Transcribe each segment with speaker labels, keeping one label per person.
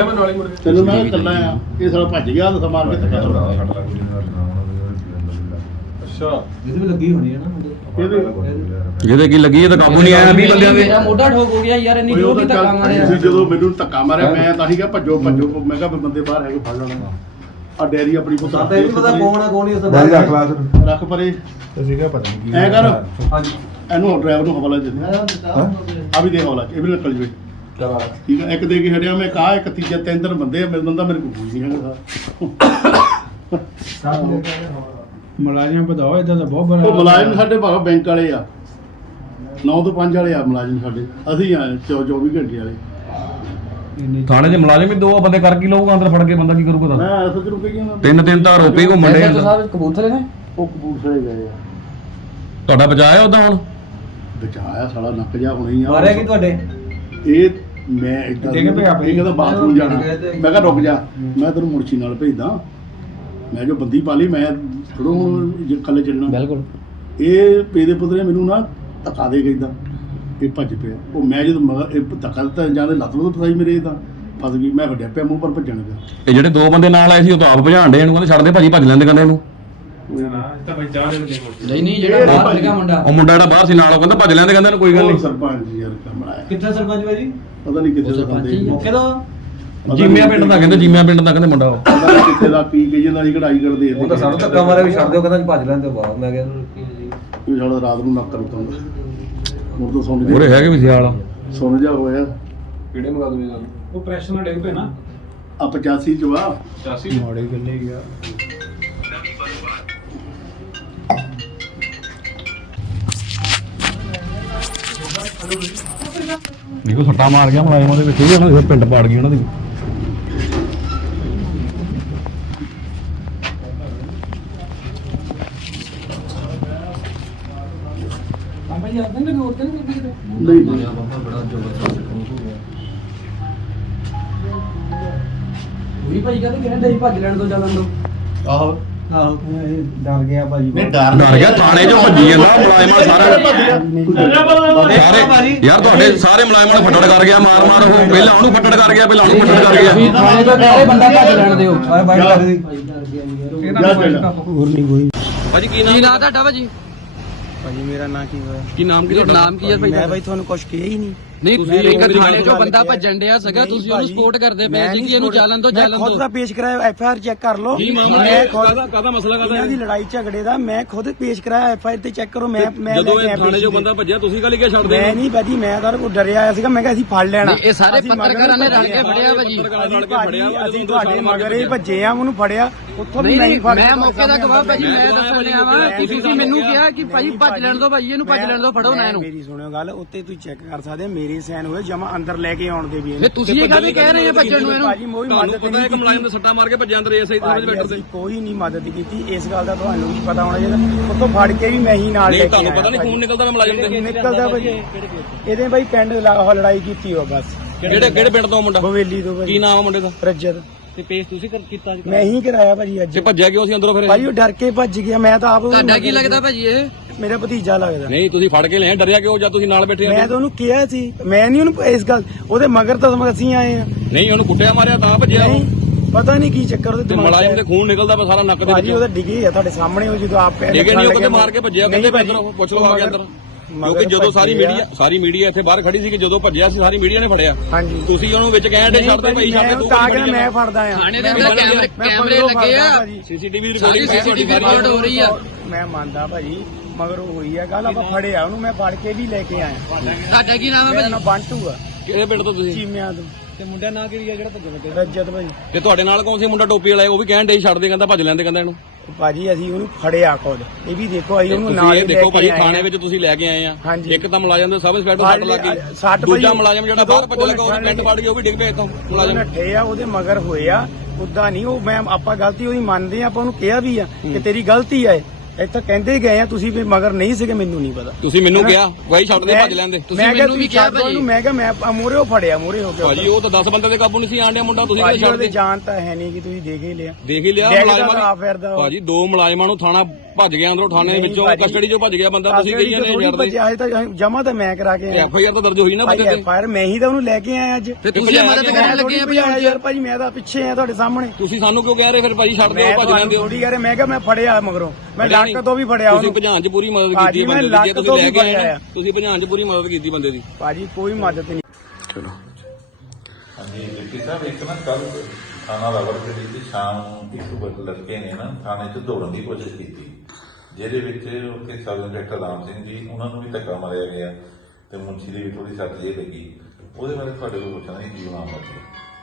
Speaker 1: ਤੈਨੂੰ ਮੈਂ ਚੱਲਣਾ ਆ ਇਹ ਸਾਲਾ ਭੱਜ ਗਿਆ ਤਾਂ ਮਾਰ ਕੇ ਧੱਕਾ
Speaker 2: ਅੱਛਾ ਜਿਹਦੇ ਵੀ ਲੱਗੀ ਹੋਣੀ ਹੈ ਨਾ
Speaker 3: ਜਿਹਦੇ ਕੀ ਲੱਗੀ ਇਹ ਤਾਂ ਕਾਬੂ ਨਹੀਂ ਆਇਆ 20 ਬੰਦਿਆਂ ਦੇ।
Speaker 4: ਮੇਰਾ ਮੋਢਾ ਠੋਕ ਹੋ ਗਿਆ ਯਾਰ ਇੰਨੀ ਜ਼ੋਰ ਦੀ ਧੱਕਾ ਮਾਰਿਆ।
Speaker 1: ਤੁਸੀਂ ਜਦੋਂ ਮੈਨੂੰ ਧੱਕਾ ਮਾਰਿਆ ਮੈਂ ਤਾਂ ਹੀ ਕਿਹਾ ਭੱਜੋ ਭੱਜੋ ਮੈਂ ਕਿਹਾ ਬੰਦੇ ਬਾਹਰ ਹੈਗੇ ਫੜ ਲੈਣਾ ਆ ਡੈਰੀ ਆਪਣੀ ਪੁੱਤ
Speaker 2: ਤਾਂ ਇਹ ਪਤਾ ਕੌਣ ਆ ਕੌਣ ਨਹੀਂ ਉਸ
Speaker 1: ਦਾ ਰੱਖ ਪਰੇ
Speaker 5: ਤੁਸੀਂ ਕਿਹਾ ਪਤਾ ਨਹੀਂ
Speaker 1: ਐ ਕਰ
Speaker 2: ਹਾਂਜੀ
Speaker 1: ਇਹਨੂੰ ਡਰਾਈਵਰ ਨੂੰ ਹਵਾਲਾ ਦੇ ਦੇ ਆ ਵੀ ਦੇ ਹਵਾਲਾ ਇਹ ਵੀ ਨਿਕਲ ਜਵੇ ਠੀਕ ਹੈ ਇੱਕ ਦੇ ਕੇ ਹਟਿਆ ਮੈਂ ਕਹਾ ਇੱਕ ਤੀਜਾ ਤਿੰਨ ਦਿਨ ਬੰਦੇ ਆ ਮੇਰੇ ਬੰਦਾ ਮੇਰੇ ਕੋਲ ਕੋਈ ਨਹੀਂ ਹੈਗਾ
Speaker 5: ਮੁਲਾਜ਼ਮ ਵਧਾਓ ਇਦਾਂ ਦਾ ਬਹੁਤ ਬੜਾ
Speaker 1: ਉਹ ਮੁਲਾਜ਼ਮ ਸਾਡੇ ਭਾਵੇਂ ਬੈਂਕ ਵਾਲੇ ਆ 9 ਤੋਂ 5 ਵਾਲੇ ਆ ਮੁਲਾਜ਼ਮ ਸਾਡੇ ਅਸੀਂ ਆ 24 ਘੰਟੇ ਵਾਲੇ
Speaker 3: ਥਾਣੇ 'ਚ ਮੁਲਾਜ਼ਮ ਹੀ 2 ਬੰਦੇ ਕਰ ਕੀ ਲਊਗਾ ਅੰਦਰ ਫੜ ਕੇ ਬੰਦਾ ਕੀ ਕਰੂਗਾ?
Speaker 1: ਮੈਂ ਐਸਾ ਕਿਉਂ ਕਹੀ ਜਾਂਦਾ
Speaker 3: ਤਿੰਨ ਤਾਂ ਆਰੋਪੀ ਘੁੰਮਣ ਡੇ।
Speaker 4: ਸਾਹਿਬ ਕਬੂਤਰੇ ਨੇ
Speaker 1: ਉਹ ਕਬੂਤਰੇ ਗਏ ਆ
Speaker 3: ਤੁਹਾਡਾ ਬਚਾਇਆ ਉਦਾਂ ਹੁਣ?
Speaker 1: ਬਚਾਇਆ ਸਾਲਾ ਨੱਕ ਜਾ ਹੁਣੇ ਆ
Speaker 2: ਮਾਰਿਆ ਕੀ ਤੁਹਾਡੇ
Speaker 1: ਇਹ ਮੈਂ ਇਦਾਂ ਇਹ ਕਹਿੰਦਾ ਬਾਥਰੂਮ ਜਾਣਾ ਮੈਂ ਕਿਹਾ ਰੁਕ ਜਾ ਮੈਂ ਤੈਨੂੰ ਮੁਰਸ਼ੀ ਨਾਲ ਭੇਜਦਾ ਮੈਂ ਜੋ ਬੰਦੀ ਪਾ ਲਈ ਮੈਂ ਥੋੜ੍ਹਾ ਹੁਣ ਕੱਲੇ ਚੱਲਣਾ
Speaker 4: ਬਿਲਕੁਲ
Speaker 1: ਇਹ ਪੇਦੇ ਪੁੱਤਰੇ ਮੈਨੂੰ ਨਾ ਧੱਕਾ ਦੇ ਗਈ ਇਹ ਭੱਜ ਪਿਆ ਉਹ ਮੈਂ ਜਦੋਂ ਮਗਰ ਇਹ ਧੱਕਾ ਦਿੱਤਾ ਜਾਂਦੇ ਲੱਤ ਨੂੰ ਫਸਾਈ ਮੇਰੇ ਤਾਂ ਫਸ ਗਈ ਮੈਂ ਵੱਡਿਆ ਪਿਆ ਮੂੰਹ ਪਰ ਭੱਜਣ ਲੱਗਾ।
Speaker 3: ਇਹ ਜਿਹੜੇ 2 ਬੰਦੇ ਨਾਲ ਆਏ ਸੀ ਉਹ ਤਾਂ ਆਪ ਭਜਾਣ ਡੇ ਇਹਨੂੰ ਕਹਿੰਦੇ ਛੱਡ ਦੇ ਭਾਜੀ ਭੱਜ ਲੈਂਦੇ ਕਹਿੰਦੇ ਇਹਨੂੰ।
Speaker 4: ਨਹੀਂ ਜਿਹੜਾ ਬਾਹਰ ਲੱਗਾ ਮੁੰਡਾ
Speaker 3: ਉਹ ਮੁੰਡਾ ਜਿਹੜਾ ਬਾਹਰ ਸੀ ਨਾਲ ਉਹ ਕਹਿੰਦਾ ਭੱਜ ਲੈਂਦੇ ਕਹਿੰਦੇ ਇਹਨੂੰ ਕੋਈ ਗੱਲ ਨਹੀਂ।
Speaker 1: ਸਰਪੰਚ ਜੀ ਯਾਰ ਕਮਲਾ
Speaker 2: ਕਿੱਥੇ ਸਰਪੰਚ ਭਾਜੀ
Speaker 1: ਪਤਾ ਨਹੀਂ ਕਿੱਥੇ ਦਾ ਬੰਦੇ
Speaker 2: ਮੌਕੇ ਦਾ
Speaker 3: ਜੀਮਿਆਂ ਪਿੰਡ ਦਾ ਕਹਿੰਦੇ ਜੀਮਿਆਂ ਪਿੰਡ ਦਾ ਕਹਿੰਦੇ ਮੁੰਡਾ ਉਹ।
Speaker 1: ਪਤਾ ਨਹੀਂ ਕਿੱਥੇ ਦਾ ਕੀ ਕਹੀ ਜਾਂਦਾ ਸੀ ਕਢਾਈ ਕਰਦੇ
Speaker 2: ਉਹ ਤਾਂ ਸਾਨੂੰ ਧੱਕਾ ਮਾਰਿਆ ਵੀ ਛੱਡ ਦਿਓ ਕਹਿੰਦਾ ਭੱਜ ਲੈਂਦੇ ਬਾਹਰ ਮੈਂ ਕਿਹਾ
Speaker 1: ਕੋਈ ਸਾਲਾ ਰਾਤ ਨੂੰ ਨੱਕ ਰੁਕਦਾ ਮੁਰ ਤੋਂ ਸੁਣ
Speaker 3: ਉਹਰੇ ਹੈਗੇ ਵੀ ਸਿਆਲ
Speaker 1: ਸੁਣ ਜਾ ਹੋਇਆ
Speaker 2: ਕਿਹੜੇ ਮਗਾ ਦੂਗੇ ਗੱਲ
Speaker 5: ਉਹ ਪ੍ਰੈਸ਼ਰ ਨਾਲ ਡਿੱਗ ਪਏ ਨਾ
Speaker 1: ਆ 85 ਚ ਵਾ
Speaker 5: 85 ਮੋੜੇ ਗੱਲੇ ਗਿਆ
Speaker 3: ਦੇਖੋ ਸੱਟਾ ਮਾਰ ਗਿਆ ਮੁਲਾਜ਼ਮਾਂ ਦੇ ਵਿੱਚ ਉਹਨਾਂ ਦੇ ਪਿੰਡ ਪਾੜ ਗਈ ਉਹਨਾਂ ਦੀ।
Speaker 1: ਨਹੀਂ
Speaker 4: ਵੀ ਭਾਈ ਕਹਿੰਦੇ ਕਹਿੰਦੇ ਹੀ ਭੱਜ ਲੈਣ ਤੋਂ ਚੱਲਣ ਦੋ
Speaker 1: ਆਹੋ
Speaker 5: ਆਹੋ ਇਹ ਡਰ ਗਿਆ ਭਾਜੀ
Speaker 1: ਨਹੀਂ
Speaker 3: ਡਰ ਗਿਆ ਥਾਣੇ 'ਚੋਂ ਭੱਜੀ ਜਾਂਦਾ ਮੁਲਾਜ਼ਮਾਂ ਸਾਰੇ ਯਾਰ ਤੁਹਾਡੇ ਸਾਰੇ ਮੁਲਾਜ਼ਮਾਂ ਨੂੰ ਫੱਟੜ ਕਰ ਗਿਆ ਮਾਰ ਉਹ ਪਹਿਲਾਂ ਉਹਨੂੰ ਫੱਟੜ ਕਰ ਗਿਆ ਪਹਿਲਾਂ ਉਹਨੂੰ ਫੱਟੜ ਕਰ ਗਿਆ।
Speaker 4: ਥਾਣੇ ਤੋਂ ਕਹਿੰਦੇ ਬੰਦਾ ਭੱਜ ਲੈਣ ਦਿਓ
Speaker 2: ਆਏ ਬਾਈਕ ਕਰ ਦੀ
Speaker 5: ਹੋਰ ਨਹੀਂ ਕੋਈ
Speaker 3: ਭਾਜੀ ਕੀ
Speaker 4: ਕੀ
Speaker 3: ਨਾਮ
Speaker 4: ਨਾਂ ਤੁਹਾਡਾ ਭਾਜੀ?
Speaker 5: ਭਾਜੀ ਮੇਰਾ ਨਾਂ ਕੀ ਹੋਇਆ
Speaker 3: ਕੀ ਨਾਮ ਕੀ ਤੁਹਾਡਾ?
Speaker 4: ਨਾਮ ਕੀ ਹੈ ਭਾਈ?
Speaker 5: ਮੈਂ ਭਾਈ ਤੁਹਾਨੂੰ ਕੁਝ ਕਿਹਾ ਹੀ ਨਹੀਂ
Speaker 4: ਨਹੀਂ
Speaker 3: ਤੁਸੀਂ
Speaker 4: ਤੁਸੀਂ
Speaker 3: ਇੱਕ
Speaker 4: ਥਾਣੇ ਚੋਂ ਬੰਦਾ ਭੱਜਣ ਡਿਆ ਸੀਗਾ ਤੁਸੀਂ ਉਹਨੂੰ ਸਪੋਰਟ ਕਰਦੇ ਪਏ ਸੀ ਕਿ ਇਹਨੂੰ ਚੱਲਣ ਤੋਂ ਚੱਲਣ
Speaker 5: ਮੈਂ ਖੁਦ ਦਾ
Speaker 4: ਦੋ।
Speaker 5: ਪੇਸ਼ ਕਰਾਇਆ ਐਫਆਈਆਰ ਚੈੱਕ ਕਰ ਲਓ
Speaker 3: ਕੀ ਮਾਮਲਾ
Speaker 5: ਮੈਂ
Speaker 3: ਹੈ
Speaker 5: ਖੁਦ
Speaker 3: ਕਾਹਦਾ ਮਸਲਾ
Speaker 5: ਇਹਨਾਂ ਦੀ ਲੜਾਈ ਝਗੜੇ ਦਾ ਮੈਂ ਖੁਦ ਪੇਸ਼ ਕਰਾਇਆ ਐਫਆਈਆਰ ਤੇ ਚੈੱਕ ਕਰੋ ਮੈਂ
Speaker 3: ਜਦੋਂ ਇਹ ਥਾਣੇ 'ਚੋਂ ਬੰਦਾ ਭੱਜਿਆ ਤੁਸੀਂ ਕੱਲ ਹੀ ਕਿਹਾ ਛੱਡ ਦੇ
Speaker 5: ਮੈਂ ਨਹੀਂ ਭਾਜੀ ਮੈਂ ਤਾਂ ਉਹ ਡਰਿਆ ਆਇਆ ਸੀਗਾ ਮੈਂ ਕਿਹਾ ਅਸੀਂ ਫੜ ਲੈਣਾ
Speaker 4: ਇਹ ਸਾਰੇ ਪੱਤਰਕਾਰਾਂ ਨੇ ਰਲ ਕੇ ਫੜਿਆ ਭਾਜੀ।
Speaker 5: ਅਸੀਂ ਤੁਹਾਡੇ ਮਗਰ ਹੀ ਭੱਜੇ ਆ ਉਹਨੂੰ ਫੜਿਆ ਉੱਥੋਂ ਵੀ
Speaker 4: ਨਹੀਂ
Speaker 5: ਨਹੀਂ ਫੜ
Speaker 4: ਮੈਂ ਮੌਕੇ ਦਾ ਗਵਾਹ ਭਾਜੀ ਮੈਂ ਦੱਸਣ ਲਿਆ ਵਾਂ ਕਿ ਤੁਸੀਂ ਮੈਨੂੰ ਕਿਹਾ ਕਿ ਭਾਜੀ ਭੱਜ ਲੈਣ ਦੋ ਭਾਜੀ ਇਹਨੂੰ ਭੱਜ ਲੈਣ ਦੋ ਫੜੋ ਨਾ ਇਹਨੂੰ।
Speaker 5: ਮੇਰੀ ਸੁਣਿਓ ਗੱਲ ਉੱਤੇ ਤੁਸੀਂ ਚੈੱਕ ਕਰ ਸਕਦੇ ਮੇਰੇ ਸਾਈਨ ਹੋਏ ਜਮਾ ਅੰਦਰ ਲੈ ਕੇ ਆਉਣ ਦੇ ਵੀ
Speaker 4: ਫੇ ਤੁਸੀਂ ਇਹ ਗੱਲ ਵੀ ਕਹਿ ਰਹੇ ਆ ਭੱਜਣ ਨੂੰ ਇਹਨੂੰ।
Speaker 5: ਭਾਜੀ ਮੋਈ
Speaker 3: ਤੁਹਾਨੂੰ
Speaker 5: ਮਦਦ
Speaker 3: ਪਤਾ ਹੈ ਕਿ ਮੁਲਾਜ਼ਮ ਨੇ ਸੱਟਾ ਮਾਰ ਕੇ ਭੱਜਿਆ ਅੰਦਰ ਐਸਆਈ ਦੇ ਬੈਠਰ ਤੇ
Speaker 5: ਕੋਈ ਨਹੀਂ ਮਦਦ ਕੀਤੀ ਇਸ ਗੱਲ ਦਾ ਤੁਹਾਨੂੰ ਵੀ ਪਤਾ ਹੋਣਾ ਚਾਹੀਦਾ ਉੱਥੋਂ ਫੜ ਕੇ ਵੀ ਮੈਂ ਹੀ ਨਾਲ ਲੈ
Speaker 3: ਨਹੀਂ
Speaker 5: ਕੇ
Speaker 3: ਤੁਹਾਨੂੰ
Speaker 5: ਆਇਆ
Speaker 3: ਪਤਾ ਨਹੀਂ ਖੂਨ ਨਿਕਲਦਾ ਵਾ ਮੁਲਾਜ਼ਮ ਦੇ
Speaker 5: ਨਿਕਲਦਾ ਭਾਜੀ ਇਹਦੇ ਭਾਈ ਪਿੰਡ ਉਹ ਲੜਾਈ ਕੀਤੀ ਹੋ ਬਸ
Speaker 3: ਕਿਹੜੇ ਪਿੰਡ ਤੋਂ ਮੁੰਡਾ
Speaker 5: ਬਵੇਲੀ ਤੋਂ
Speaker 3: ਕੀ
Speaker 5: ਭਾਜੀ
Speaker 3: ਨਾਮ ਆ ਮੁੰਡੇ ਦਾ?
Speaker 5: ਰੱਜਤ
Speaker 2: ਤੇ ਪੇਸ਼ ਤੁਸੀਂ ਕੀਤਾ
Speaker 5: ਮੈਂ ਹੀ ਕਰਾਇਆ ਭਾਜੀ ਅੱਜ
Speaker 3: ਤੇ ਭੱਜਿਆ ਕਿਉਂ ਸੀ ਅੰਦਰੋਂ ਫਿਰ?
Speaker 5: ਭਾਜੀ ਉਹ ਡਰ ਕੇ ਭੱਜ ਗਿਆ ਮੈਂ ਤਾਂ ਆਪ
Speaker 4: ਤੁਹਾਡਾ ਕੀ ਲੱਗਦਾ ਭਾਜੀ ਇਹ?
Speaker 5: ਮੇਰਾ ਭਤੀਜਾ ਲੱਗਦਾ
Speaker 3: ਨਹੀਂ ਤੁਸੀਂ ਫੜ ਕੇ ਲਿਆ ਡਰਿਆ ਕਿਉਂ ਜਾਂ ਤੁਸੀਂ ਨਾਲ ਬੈਠੇ
Speaker 5: ਮੈਂ ਤਾਂ ਉਹਨੂੰ ਕਿਹਾ ਸੀ ਮੈਂ ਨਹੀਂ ਉਹਨੂੰ ਇਸ ਗੱਲ ਉਹਦੇ ਮਗਰ ਤਾਂ ਅਸੀਂ ਆਏ ਆ
Speaker 3: ਨਹੀਂ ਉਹਨੂੰ ਕੁੱਟਿਆ ਮਾਰਿਆ ਤਾਂ ਭੱਜਿਆ ਉਹ
Speaker 5: ਨਹੀਂ ਪਤਾ ਨਹੀਂ ਕੀ ਚੱਕਰ ਉਹਦੇ
Speaker 3: ਤੇ
Speaker 5: ਦਿਮਾਗ
Speaker 3: ਮੁਲਾਜ਼ਮ ਦੇ ਖੂਨ ਨਿਕਲਦਾ ਵਾ ਸਾਰਾ ਨੱਕ ਦੇ
Speaker 5: ਭਾਜੀ
Speaker 3: ਵਿੱਚ।
Speaker 5: ਉਹਦਾ ਡਿੱਗੇ ਆ ਤੁਹਾਡੇ ਸਾਹਮਣੇ ਉਹ ਜਦੋਂ ਆਪ ਪੈਰ
Speaker 3: ਡਿੱਗੇ ਨਹੀਂ ਉਹ ਕਿਤੇ ਮਾਰ ਕੇ ਭੱਜਿਆ ਕਹਿੰਦੇ ਅੰਦਰ ਪੁੱਛ ਲਓ ਆ ਕੇ ਅੰਦਰ ਕਿਉਂਕਿ ਜਦੋਂ ਸਾਰੀ ਮੀਡੀਆ ਇੱਥੇ ਬਾਹਰ ਖੜੀ ਸੀ ਕਿ ਜਦੋਂ ਭੱਜਿਆ ਸੀ ਸਾਰੀ ਮੀਡੀਆ ਨੇ ਫੜਿਆ
Speaker 5: ਹਾਂਜੀ
Speaker 3: ਤੁਸੀਂ ਉਹਨੂੰ ਵਿੱਚ ਕਹਿਣ ਦੇ ਛੱਡ ਦੇ ਭਾਈ ਛੱਡ ਦੇ ਤੂੰ
Speaker 5: ਤਾਂ ਕਿ ਮੈਂ ਫੜਦਾ ਆ
Speaker 4: ਥਾਣੇ ਦੇ ਅੰਦਰ ਕੈਮਰੇ ਲੱਗੇ ਆ
Speaker 3: ਸੀਸੀਟੀਵੀ
Speaker 4: ਸਾਰੀ CCTV ਰਿਕਾਰਡ ਹੋ ਰਹੀ ਆ।
Speaker 5: ਮੈਂ ਮੰਨਦਾ ਭਾਜੀ ਮਗਰ ਉਹ ਹੋਈ ਆ ਗੱਲ ਆਪਾਂ ਫੜਿਆ ਉਹਨੂੰ ਮੈਂ ਫੜ ਕੇ ਵੀ ਲੈ ਕੇ ਆਇਆ
Speaker 4: ਤੁਹਾਡਾ ਕੀ ਨਾਮ ਹੈ
Speaker 5: ਮੇਰਾ
Speaker 4: ਭਾਜੀ?
Speaker 5: ਨਾਮ ਬੰਟੂ ਆ
Speaker 3: ਕਿਹੜੇ ਪਿੰਡ ਤੋਂ ਤੁਸੀਂ?
Speaker 5: ਚੀਮਿਆਂ ਤੋਂ
Speaker 2: ਤੇ ਮੁੰਡਾ ਨਾਂ ਕੀ ਹੈ ਜਿਹੜਾ ਭੱਜਣ ਲੱਗੇ?
Speaker 5: ਰੱਜਤ ਭਾਜੀ
Speaker 3: ਤੇ ਤੁਹਾਡੇ ਨਾਲ ਕੌਣ ਸੀ ਮੁੰਡਾ ਟੋਪੀ ਵਾਲਾ ਉਹ ਵੀ ਕਹਿਣ ਦੇ ਛੱਡ ਦੇ ਕਹਿੰਦਾ ਭੱਜ ਲੈਂਦੇ ਕਹਿੰਦਾ ਇਹਨੂੰ।
Speaker 5: ਭਾਜੀ ਅਸੀਂ ਉਹਨੂੰ ਫੜਿਆ ਖੁਦ ਇਹ ਵੀ ਦੇਖੋ ਅਸੀਂ ਉਹਨੂੰ
Speaker 3: ਤੁਸੀਂ
Speaker 5: ਨਾਲ
Speaker 3: ਇਹ
Speaker 5: ਹੀ ਲੈ
Speaker 3: ਦੇਖੋ
Speaker 5: ਕੇ
Speaker 3: ਭਾਜੀ
Speaker 5: ਆਏ
Speaker 3: ਥਾਣੇ ਵਿੱਚ ਤੁਸੀਂ ਲੈ ਕੇ ਆਏ ਆ
Speaker 5: ਹਾਂਜੀ।
Speaker 3: ਇੱਕ ਤਾਂ ਮੁਲਾਜ਼ਮ ਦੇ ਸਬ ਇੰਸਪੈਕਟਰ ਸੱਟ ਲੱਗ ਗਈ ਦੂਜਾ ਮੁਲਾਜ਼ਮ ਜਿਹੜਾ ਬਾਹਰ ਭੱਜ ਲੱਗਾ ਉਹਦੀ ਪੈਂਟ ਪਾੜ ਗਈ ਉਹ ਵੀ ਡਿੱਗ ਪਿਆ ਇੱਥੋਂ ਮੁਲਾਜ਼ਮ।
Speaker 5: ਨੱਠੇ ਆ ਉਹਦੇ ਮਗਰ ਹੋਏ ਆ ਉਦਾਂ ਨਹੀਂ ਉਹ ਮੈਂ ਆਪਾਂ ਗਲਤੀ ਉਹਦੀ ਮੰਨਦੇ ਆ ਆਪਾਂ ਉਹਨੂੰ ਕਿਹਾ ਵੀ ਆ ਕਿ ਤੇਰੀ ਗਲਤੀ ਆ ਇੱਥੇ ਕਹਿੰਦੇ ਗਏ ਆ ਤੁਸੀਂ ਵੀ ਮਗਰ ਨਹੀਂ ਸੀਗੇ ਮੈਨੂੰ ਨਹੀਂ ਪਤਾ
Speaker 3: ਤੁਸੀਂ ਮੈਨੂੰ ਕਿਹਾ ਭਾਈ ਛੱਡ ਦੇ ਭੱਜ ਲੈਂਦੇ
Speaker 4: ਤੁਸੀਂ ਮੈਨੂੰ ਵੀ ਕਿਹਾ ਭਾਜੀ।
Speaker 5: ਮੈਂ ਕਿਹਾ ਮੈਂ ਮੋਰੇ ਫੜਿਆ ਮੋਰੇ ਹੋ ਗਿਆ
Speaker 3: ਭਾਜੀ ਉਹ ਤਾਂ 10 ਬੰਦੇ ਦੇ ਕਾਬੂ ਨਹੀਂ ਸੀ ਆਂਡਿਆ ਮੁੰਡਾ ਤੁਸੀਂ
Speaker 5: ਭਾਜੀ
Speaker 3: ਛੱਡ
Speaker 5: ਉਹਦੇ
Speaker 3: ਦੇ
Speaker 5: ਜਾਨ ਤਾਂ ਹੈ ਨਹੀਂ ਕਿ ਤੁਸੀਂ ਦੇਖ ਹੀ ਲਿਆ
Speaker 3: ਦੇਖ ਹੀ ਲਿਆ
Speaker 5: ਡੈਡੀ ਦਾ
Speaker 3: ਮੁਲਾਜ਼ਮਾਂ
Speaker 5: ਤਾਂ ਫਿਰਦਾ
Speaker 3: ਭਾਜੀ 2 ਮੁਲਾਜ਼ਮਾਂ ਨੂੰ ਥਾਣਾ ਭੱਜ ਗਿਆ ਅੰਦਰੋਂ ਥਾਣੇ ਦੇ ਵਿੱਚੋਂ, ਕਸਟਡੀ ਚੋਂ ਭੱਜ ਗਿਆ ਬੰਦਾ, ਤੁਸੀਂ ਕਹੀ ਜਾਂਦੇ ਛੱਡ ਦੇ।
Speaker 5: ਅੱਜ ਤਾਂ ਜਮਾ ਤਾਂ ਮੈਂ ਕਰਾ ਕੇ ਆਇਆ।
Speaker 3: FIR ਤਾਂ ਦਰਜ ਹੋਈ ਨਾ ਬੰਦੇ ਤੇ।
Speaker 5: FIR ਮੈਂ ਹੀ ਤਾਂ ਉਹਨੂੰ ਲੈ ਕੇ ਆਇਆ ਅੱਜ।
Speaker 4: ਤੇ ਤੁਸੀਂ ਮਦਦ ਕਰਨ ਲੱਗੇ ਆ
Speaker 5: ਭਜਾਇਆ ਯਾਰ ਭਾਜੀ, ਮੈਂ ਤਾਂ ਪਿੱਛੇ ਆ ਤੁਹਾਡੇ ਸਾਹਮਣੇ।
Speaker 3: ਤੁਸੀਂ ਸਾਨੂੰ ਕਿਉਂ ਕਹਿ ਰਹੇ ਫਿਰ ਭਾਜੀ ਛੱਡ ਦਿਓ, ਭੱਜ ਲੈਂਦੇ ਹੋ?
Speaker 5: ਥੋੜੀ ਯਾਰ ਮੈਂ ਕਿਹਾ ਮੈਂ ਫੜਿਆ ਮਗਰੋਂ, ਮੈਂ ਲੱਕ ਤੋਂ ਵੀ ਫੜਿਆ
Speaker 3: ਤੁਸੀਂ ਭਜਾਣ 'ਚ ਪੂਰੀ ਮਦਦ ਕੀਤੀ ਬੰਦੇ ਦੀ, ਜੇ ਤੁਸੀਂ ਲੈ ਕੇ ਆਏ ਤੁਸੀਂ ਭਜਾਣ 'ਚ ਪੂਰੀ ਮਦਦ ਕੀਤੀ ਬੰਦੇ ਦੀ।
Speaker 5: ਭਾਜੀ ਕੋਈ ਮਦਦ ਨਹੀਂ।
Speaker 3: ਚਲੋ
Speaker 6: ਹਾਂਜੀ ਡਿਪਟੀ ਸਾਹਿਬ, ਇੱਕ ਨਾ ਕੱਲ ਥਾਣਾ ਰਾਵਲਪਿੰਡੀ ਦੀ ਸ਼ਾਮ ਨੂੰ ਇੱਕ ਲੜਕੇ ਨੇ ਨਾ ਥਾਣੇ 'ਚ ਦੌੜਨ ਦੀ ਕੋਸ਼ਿਸ਼ ਕੀਤੀ, ਜਿਹਦੇ ਵਿੱਚ ਉੱਥੇ ਸਬ ਇੰਸਪੈਕਟਰ ਰਾਮ ਸਿੰਘ ਜੀ ਉਹਨਾਂ ਨੂੰ ਵੀ ਧੱਕਾ ਮਾਰਿਆ ਗਿਆ ਤੇ ਮੁਨਸ਼ੀ ਦੀ ਵੀ ਥੋੜੀ ਸੱਟ ਜਿਹੀ ਲੱਗੀ। ਉਹਦੇ ਬਾਰੇ ਤੁਹਾਡੇ ਕੋਲ ਪੁੱਛਣਾ ਸੀ ਕੀ ਨਾਮ ਹੈ?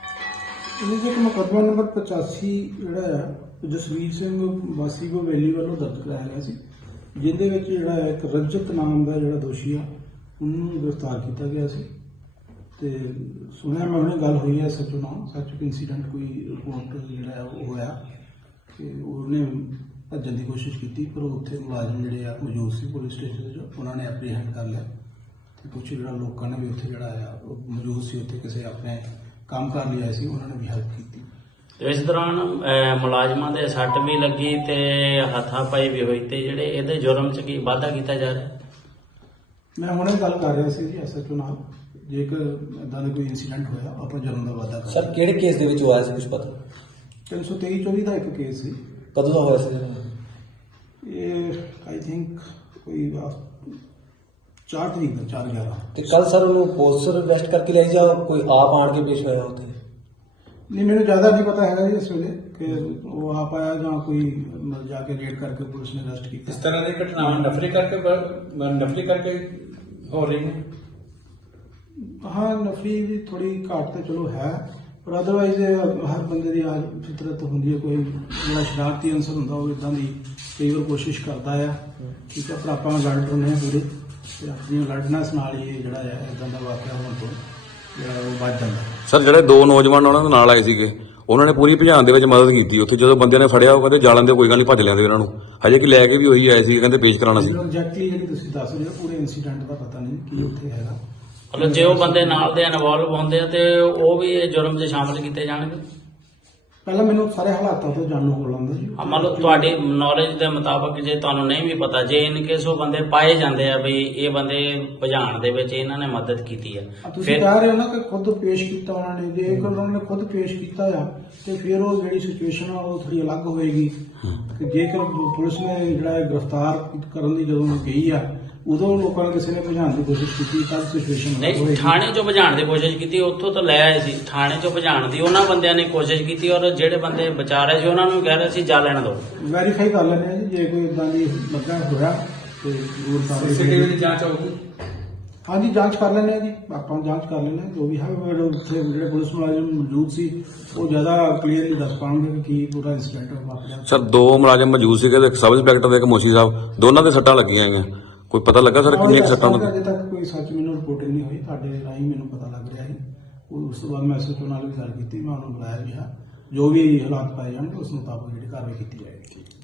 Speaker 7: ਇਹ ਜਿਹੜਾ ਮੁਕੱਦਮਾ ਨੰਬਰ 85 ਜਿਹੜਾ ਹੈ ਜਸਵੀਰ ਸਿੰਘ ਵਾਸੀ ਕੋ ਵੈਲੀ ਵੱਲੋਂ ਦਰਜ ਕਰਾਇਆ ਗਿਆ ਸੀ, ਜਿਹਦੇ ਵਿੱਚ ਜਿਹੜਾ ਇੱਕ ਰਜਤ ਨਾਮ ਦਾ ਜਿਹੜਾ ਦੋਸ਼ੀ ਆ ਉਹਨੂੰ ਗ੍ਰਿਫਤਾਰ ਕੀਤਾ ਗਿਆ ਸੀ। ਤੇ ਸੁਣਿਆ ਮੈਂ ਉਹਨੇ ਗੱਲ ਹੋਈ ਹੈ ਸੱਚੋ ਨਾਲ, ਸੱਚ ਇਨਸੀਡੈਂਟ ਕੋਈ ਰਿਪੋਰਟ ਜਿਹੜਾ ਉਹ ਹੋਇਆ ਕਿ ਉਹਨੇ ਭੱਜਣ ਦੀ ਕੋਸ਼ਿਸ਼ ਕੀਤੀ, ਪਰ ਉੱਥੇ ਮੁਲਾਜ਼ਮ ਜਿਹੜੇ ਆ ਮੌਜੂਦ ਸੀ ਪੁਲਿਸ ਸਟੇਸ਼ਨ 'ਚ, ਉਹਨਾਂ ਨੇ ਐਪਰੀਹੈਂਡ ਕਰ ਲਿਆ ਤੇ ਕੁਝ ਜਿਹੜਾ ਲੋਕਾਂ ਨੇ ਵੀ ਉੱਥੇ ਜਿਹੜਾ ਆ ਉਹ ਮੌਜੂਦ ਸੀ, ਉੱਥੇ ਕਿਸੇ ਆਪਣੇ ਕੰਮ ਕਰ ਲਿਆ ਸੀ, ਉਹਨਾਂ ਨੇ ਵੀ ਹੈਲਪ ਕੀਤੀ।
Speaker 8: ਇਸ ਦੌਰਾਨ ਮੁਲਾਜ਼ਮਾਂ ਦੇ ਸੱਟ ਵੀ ਲੱਗੀ ਤੇ ਹੱਥਾਂ-ਪਾਈ ਵੀ ਹੋਈ, ਤੇ ਜਿਹੜੇ ਇਹਦੇ ਜੁਰਮ 'ਚ ਕੀ ਵਾਧਾ ਕੀਤਾ ਜਾ ਰਿਹਾ? ਮੈਂ
Speaker 7: ਹੁਣੇ ਗੱਲ ਕਰ ਰਿਹਾ ਸੀ ਜੀ ਐਸਐਚਓ ਨਾਲ, ਜੇਕਰ ਇਦਾਂ ਦਾ ਕੋਈ ਇਨਸੀਡੈਂਟ ਹੋਇਆ ਆਪਾਂ ਜੁਰਮ ਦਾ ਵਾਧਾ ਕਰਾਂਗੇ।
Speaker 2: ਸਰ ਕਿਹੜੇ ਕੇਸ ਦੇ ਵਿੱਚ ਹੋਇਆ ਸੀ ਕੁਝ ਪਤਾ?
Speaker 7: 323-24 ਦਾ ਇੱਕ ਕੇਸ ਸੀ।
Speaker 2: ਕਦੋਂ ਦਾ ਹੋਇਆ ਸੀ?
Speaker 7: ਇਹ ਆਈ ਥਿੰਕ ਕੋਈ 4 ਤਰੀਕ ਦਾ, 4/11।
Speaker 2: ਤੇ ਕੱਲ ਸਰ ਉਹਨੂੰ ਪੋਸਟਰ ਅਰੈਸਟ ਕਰਕੇ ਲੈ ਜਾ ਕੋਈ ਆਪ ਆਣ ਕੇ ਪੇਸ਼ ਹੋਇਆ ਉੱਥੇ?
Speaker 7: ਨਹੀਂ, ਮੈਨੂੰ ਜ਼ਿਆਦਾ ਨਹੀਂ ਪਤਾ ਹੈਗਾ ਜੀ ਇਸ ਵੇਲੇ ਕਿ ਉਹ ਆਪ ਆਇਆ ਜਾਂ ਕੋਈ ਜਾ ਕੇ ਰੇਡ ਕਰਕੇ ਪੁਲਿਸ ਨੇ ਅਰੈਸਟ ਕੀਤਾ।
Speaker 2: ਇਸ ਤਰ੍ਹਾਂ ਦੀ ਘਟਨਾਵਾਂ ਨਫਰੀ ਕਰਕੇ ਹੋ ਰਹੀ ਨੇ।
Speaker 7: ਹਾਂ, ਨਫਰੀ ਦੀ ਥੋੜੀ ਘਾਟ ਤਾਂ ਚਲੋ ਹੈ, ਪਰ ਅਦਰਵਾਈਜ਼ ਹਰ ਬੰਦੇ ਦੀ ਫਿਤਰਤ ਹੁੰਦੀ ਹੈ, ਕੋਈ ਜਿਹੜਾ ਸ਼ਰਾਰਤੀ ਅੰਸਰ ਹੁੰਦਾ ਉਹ ਇਦਾਂ ਦੀ ਕਈ ਵਾਰ ਕੋਸ਼ਿਸ਼ ਕਰਦਾ ਆ। ਠੀਕ ਹੈ, ਪਰ ਆਪਾਂ ਅਲਰਟ ਹੁੰਦੇ ਹਾਂ ਪੂਰੇ, ਤੇ ਆਪਣੀ ਅਲਰਟਨੈਸ ਨਾਲ ਹੀ ਇਹ ਜਿਹੜਾ ਹੈ ਇਦਾਂ ਦਾ ਵਾਕਿਆ ਹੋਣ ਤੋਂ ਜਿਹੜਾ ਉਹ ਬਚ ਜਾਂਦਾ।
Speaker 3: ਸਰ ਜਿਹੜੇ ਦੋ ਨੌਜਵਾਨ ਉਹਨਾਂ ਦੇ ਨਾਲ ਆਏ ਸੀਗੇ, ਉਹਨਾਂ ਨੇ ਪੂਰੀ ਭਜਾਣ ਦੇ ਵਿੱਚ ਮਦਦ ਕੀਤੀ। ਉੱਥੇ ਜਦੋਂ ਬੰਦਿਆਂ ਨੇ ਫੜਿਆ ਉਹ ਕਹਿੰਦੇ ਜਾਲਣ ਦੇ ਕੋਈ ਗੱਲ ਨਹੀਂ, ਭੱਜ ਲੈਂਦੇ ਉਹਨਾਂ ਨੂੰ, ਹਜੇ ਕਿ ਲੈ ਕੇ ਵੀ ਉਹੀ ਆਏ ਸੀ, ਕਹਿੰਦੇ ਪੇਸ਼ ਕਰਾਉਣਾ ਸੀ।
Speaker 7: ਐਗਜ਼ੈਕਟਲੀ ਜਿਹੜੀ ਤੁਸੀਂ ਦੱਸ ਰਹੇ ਹੋ ਪੂਰੇ ਇਨਸੀਡੈਂਟ ਦਾ ਪਤਾ ਨਹੀਂ ਕੀ ਉੱਥੇ ਹੈਗਾ।
Speaker 8: ਮਤਲਬ ਜੇ ਉਹ ਬੰਦੇ ਨਾਲ ਦੇ ਇਨਵੋਲਵ ਹੁੰਦੇ ਆ ਤੇ ਉਹ ਵੀ ਇਹ ਜੁਰਮ 'ਚ ਸ਼ਾਮਲ ਕੀਤੇ ਜਾਣਗੇ?
Speaker 7: ਪਹਿਲਾਂ ਮੈਨੂੰ ਸਾਰੇ ਹਾਲਾਤਾਂ ਤੋਂ ਜਾਣੂ ਹੋ ਲੈਂਦਾ ਜੀ।
Speaker 8: ਮੰਨ ਲਓ ਤੁਹਾਡੀ ਨੌਲੇਜ ਦੇ ਮੁਤਾਬਕ, ਜੇ ਤੁਹਾਨੂੰ ਨਹੀਂ ਵੀ ਪਤਾ, ਜੇ ਇਨ ਕੇਸ ਉਹ ਬੰਦੇ ਪਾਏ ਜਾਂਦੇ ਆ ਵੀ ਇਹ ਬੰਦੇ ਭਜਾਣ ਦੇ ਵਿੱਚ ਇਹਨਾਂ ਨੇ ਮਦਦ ਕੀਤੀ ਆ,
Speaker 7: ਤੁਸੀਂ ਕਹਿ ਰਹੇ ਹੋ ਨਾ ਕਿ ਖੁਦ ਪੇਸ਼ ਕੀਤਾ ਉਹਨਾਂ ਨੇ, ਜੇ ਉਹਨਾਂ ਨੇ ਖੁਦ ਪੇਸ਼ ਕੀਤਾ ਆ ਤੇ ਫਿਰ ਉਹ ਜਿਹੜੀ ਸਿਚੁਏਸ਼ਨ ਆ ਉਹ ਥੋੜੀ ਅਲੱਗ ਹੋਏਗੀ। ਕਿ ਜੇਕਰ ਪੁਲਿਸ ਨੇ ਜਿਹੜਾ ਗ੍ਰਿਫਤਾਰ ਕਰਨ ਦੀ ਜਦੋਂ ਗਈ ਆ, ਉਦੋਂ ਲੋਕਾਂ ਨੇ ਕਿਸੇ ਨੇ ਭਜਾਣ ਦੀ ਕੋਸ਼ਿਸ਼ ਕੀਤੀ ਤਾਂ ਸਿਚੁਏਸ਼ਨ
Speaker 8: ਨਹੀਂ, ਥਾਣੇ 'ਚੋਂ ਭਜਾਣ ਦੀ ਕੋਸ਼ਿਸ਼ ਕੀਤੀ, ਉੱਥੋਂ ਤਾਂ ਲੈ ਆਏ ਸੀ, ਥਾਣੇ 'ਚੋਂ ਭਜਾਣ ਦੀ ਉਹਨਾਂ ਬੰਦਿਆਂ ਨੇ ਕੋਸ਼ਿਸ਼ ਕੀਤੀ, ਔਰ ਜਿਹੜੇ ਬੰਦੇ ਬਚਾ ਰਹੇ ਸੀ ਉਹਨਾਂ ਨੂੰ ਕਹਿ ਰਹੇ ਸੀ ਜਾ ਲੈਣ ਦਿਓ।
Speaker 7: ਵੈਰੀਫਾਈ ਕਰ ਲੈਣੇ ਜੀ, ਜੇ ਕੋਈ ਇਦਾਂ ਦੀ ਲੱਗਾ ਹੋਇਆ ਤੇ ਜ਼ਰੂਰ
Speaker 2: ਸੀਸੀਟੀਵੀ ਦੀ ਜਾਂਚ ਹੋਊਗੀ।
Speaker 7: ਹਾਂਜੀ, ਜਾਂਚ ਕਰ ਲੈਣੇ ਆ ਜੀ, ਆਪਾਂ ਜਾਂਚ ਕਰ ਲੈਣੇ ਆ ਜੋ ਵੀ ਹੈ। ਉੱਥੇ ਜਿਹੜੇ ਪੁਲਿਸ ਮੁਲਾਜ਼ਮ ਮੌਜੂਦ ਸੀ ਉਹ ਜ਼ਿਆਦਾ ਕਲੀਅਰਲੀ ਦੱਸ ਪਾਉਣਗੇ ਕਿ ਕੀ ਪੂਰਾ ਇਨਸੀਡੈਂਟ ਵਾਪਰਿਆ।
Speaker 3: ਸਰ ਦੋ ਮੁਲਾਜ਼ਮ ਮੌਜੂਦ ਸੀਗੇ, ਇੱਕ ਸਬ ਇੰਸਪੈਕਟਰ ਤੇ ਇੱਕ ਮੋਸ਼ੀ ਸਾਹਿਬ, ਦੋਨਾਂ ਦੇ ਸੱਟਾਂ ਲੱਗੀਆਂ ਹੈਗੀਆਂ। ਕੋਈ ਪਤਾ ਲੱਗਾ ਸਰ ਕਿੰਨੀਆਂ ਸੱਟਾਂ ਲੱਗੀਆਂ?
Speaker 7: ਅਜੇ ਤੱਕ ਕੋਈ ਸੱਚ ਮੈਨੂੰ ਰਿਪੋਰਟਿੰਗ ਨਹੀਂ ਹੋਈ, ਤੁਹਾਡੇ ਰਾਹੀਂ ਮੈਨੂੰ ਪਤਾ ਲੱਗ ਰਿਹਾ ਹੈ। ਉਸ ਤੋਂ ਬਾਅਦ ਮੈਂ ਐਸਐਚਓ ਨਾਲ ਵੀ ਗੱਲ ਕੀਤੀ, ਮੈਂ ਉਹਨੂੰ ਬੁਲਾਇਆ ਵੀ ਹੈ, ਜੋ ਵੀ ਹਾਲਾਤ ਪਾਏ ਜਾਣਗੇ ਉਸ ਮੁਤਾਬਕ ਜਿਹੜੀ ਕਾਰਵਾਈ ਕੀਤੀ ਜਾਏਗੀ।